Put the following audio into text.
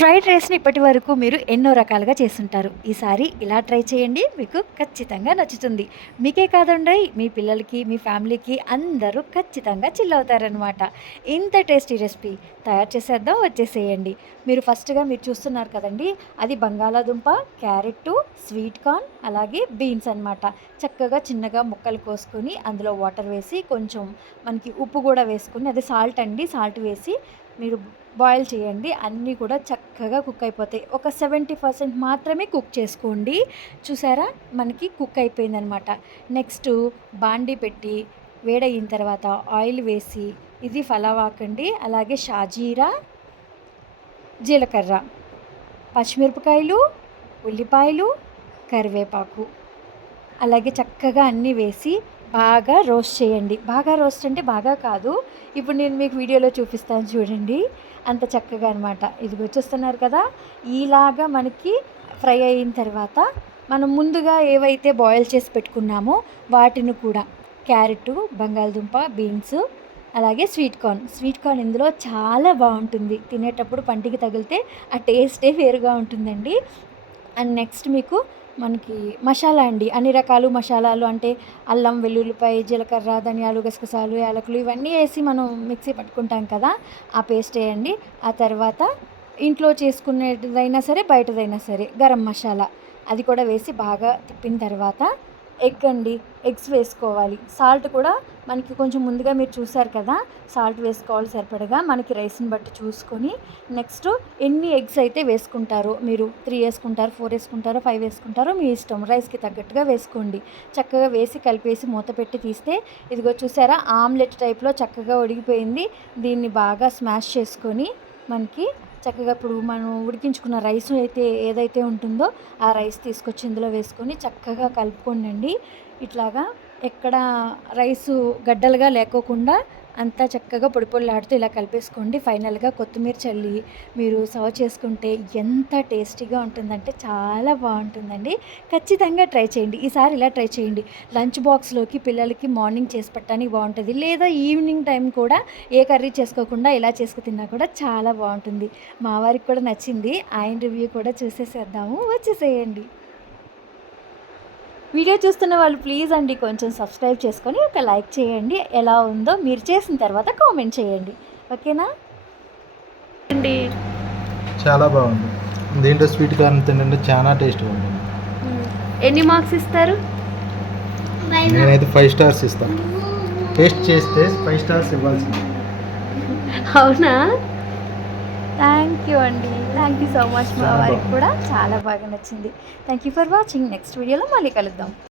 Fried రైస్ని ఇప్పటి వరకు మీరు ఎన్నో రకాలుగా చేస్తుంటారు. ఈసారి ఇలా ట్రై చేయండి, మీకు ఖచ్చితంగా నచ్చుతుంది. మీకే కాదండి, మీ పిల్లలకి, మీ ఫ్యామిలీకి అందరూ ఖచ్చితంగా చిల్ అవుతారనమాట. ఇంత టేస్టీ రెసిపీ తయారు చేసేద్దాం, వచ్చేసేయండి. మీరు చూస్తున్నారు కదండి, అది బంగాళాదుంప, క్యారెట్టు, స్వీట్ కార్న్, అలాగే బీన్స్ అనమాట. చక్కగా చిన్నగా ముక్కలు కోసుకొని అందులో వాటర్ వేసి కొంచెం మనకి ఉప్పు కూడా వేసుకొని, అది సాల్ట్ అండి, సాల్ట్ వేసి మీరు బాయిల్ చేయండి. అన్నీ కూడా చక్కగా కుక్ అయిపోతాయి. ఒక 70% మాత్రమే కుక్ చేసుకోండి. చూసారా, మనకి కుక్ అయిపోయిందనమాట. నెక్స్ట్ బాండీ పెట్టి వేడయిన తర్వాత ఆయిల్ వేసి, ఇది ఫలవాకండి, అలాగే షాజీరా, జీలకర్ర, పచ్చిమిరపకాయలు, ఉల్లిపాయలు, కరివేపాకు, అలాగే చక్కగా అన్నీ వేసి బాగా రోస్ట్ చేయండి. బాగా రోస్ట్ అంటే బాగా కాదు, ఇప్పుడు నేను మీకు వీడియోలో చూపిస్తాను చూడండి, అంత చక్కగా అనమాట. ఇదిగో చూస్తున్నారు కదా, ఇలాగా మనకి ఫ్రై అయిన తర్వాత మనం ముందుగా ఏవైతే బాయిల్ చేసి పెట్టుకున్నామో వాటిని కూడా, క్యారెట్, బంగాళదుంప, బీన్స్, అలాగే స్వీట్ కార్న్ ఇందులో చాలా బాగుంటుంది. తినేటప్పుడు పంటికి తగిలితే ఆ టేస్టే వేరుగా ఉంటుందండి. అండ్ నెక్స్ట్ మీకు మనకి మసాలా అండి, అన్ని రకాలు మసాలాలు అంటే అల్లం, వెల్లుల్లిపాయ, జీలకర్ర, ధనియాలు, గసగసాలు, యాలకులు ఇవన్నీ వేసి మనం మిక్సీ పట్టుకుంటాం కదా, ఆ పేస్ట్ వేయండి. ఆ తర్వాత ఇంట్లో చేసుకునేదైనా సరే బయటదైనా సరే గరం మసాలా అది కూడా వేసి బాగా తిప్పిన తర్వాత ఎగ్ అండి, ఎగ్స్ వేసుకోవాలి. సాల్ట్ కూడా మనకి కొంచెం ముందుగా మీరు చూసారు కదా, సాల్ట్ వేసుకోవాలి సరిపడగా, మనకి రైస్ని బట్టి చూసుకొని. నెక్స్ట్ ఎన్ని ఎగ్స్ అయితే వేసుకుంటారో మీరు, 3 వేసుకుంటారు, 4 వేసుకుంటారో, 5 వేసుకుంటారో మీ ఇష్టం, రైస్కి తగ్గట్టుగా వేసుకోండి. చక్కగా వేసి కలిపేసి మూత పెట్టి తీస్తే, ఇదిగో చూసారా, ఆమ్లెట్ టైప్లో చక్కగా ఉడికిపోయింది. దీన్ని బాగా స్మాష్ చేసుకొని మనకి చక్కగా ఇప్పుడు మనం ఉడికించుకున్న రైస్ అయితే ఏదైతే ఉంటుందో ఆ రైస్ తీసుకొచ్చి ఇందులో వేసుకొని చక్కగా కలుపుకోండి. ఇట్లాగా ఎక్కడ రైసు గడ్డలుగా లేకోకుండా అంతా చక్కగా పొడి పొడిలాడుతూ ఇలా కలిపేసుకోండి. ఫైనల్గా కొత్తిమీర చల్లి మీరు సర్వ్ చేసుకుంటే ఎంత టేస్టీగా ఉంటుందంటే చాలా బాగుంటుందండి. ఖచ్చితంగా ట్రై చేయండి. ఈసారి ఇలా ట్రై చేయండి. లంచ్ బాక్స్లోకి పిల్లలకి మార్నింగ్ చేసి పెట్టడానికి బాగుంటుంది, లేదా ఈవినింగ్ టైం కూడా ఏ కర్రీ చేసుకోకుండా ఇలా చేసుకు తిన్నా కూడా చాలా బాగుంటుంది. మా వారికి కూడా నచ్చింది. ఆయన రివ్యూ కూడా చూసేసేద్దాము, వచ్చేసేయండి. వీడియో చూస్తున్న వాళ్ళు ప్లీజ్ అండి కొంచెం సబ్స్క్రైబ్ చేసుకొని ఒక లైక్ చేయండి. ఎలా ఉందో మీరు చేసిన తర్వాత కామెంట్ చేయండి, ఓకేనా అండి. చాలా బాగుంది. దీంట్లో స్వీట్ కార్న్ తింటే చాలా టేస్ట్గా ఉంది. ఎన్ని మార్క్స్ ఇస్తారు? నేనైతే 5 స్టార్స్ ఇస్తాను. టేస్ట్ చేస్తే 5 స్టార్స్ ఇవ్వాల్సింది. అవునా? థ్యాంక్ యూ అండి, థ్యాంక్ యూ సో మచ్. మా వారికి కూడా చాలా బాగా నచ్చింది. Thank you for watching. Next వీడియోలో మళ్ళీ కలుద్దాం.